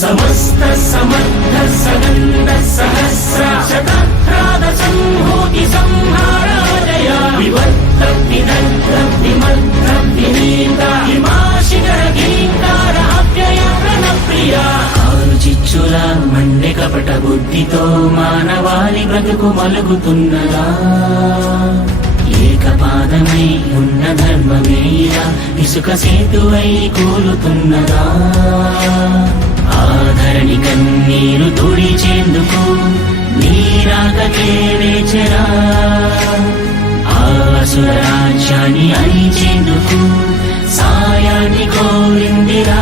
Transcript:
సమస్త సమర్థ సనంద సహస్ర శతప్రాద సంహూతి సంహారాజయ వివర్త విదగ్ధ విమర్ధ వినీత హిమాశిఖర గీంకార అవ్యయ ప్రణప్రియ ఆరు చిచ్చుల మండె కపట బుద్ధితో మానవాళి బ్రతుకు మలుగుతున్నదా ఏకపాదమై ఉన్న ధర్మమేలా ఇసుక సేతువై కూలుతున్నదా ఆధరణి కన్నీరు తుడిచేందుకు నీరాకకే వేచరా ఆసుర రాజ్యాన్ని అణిచేందుకు సాయాన్ని కోరిందిరా।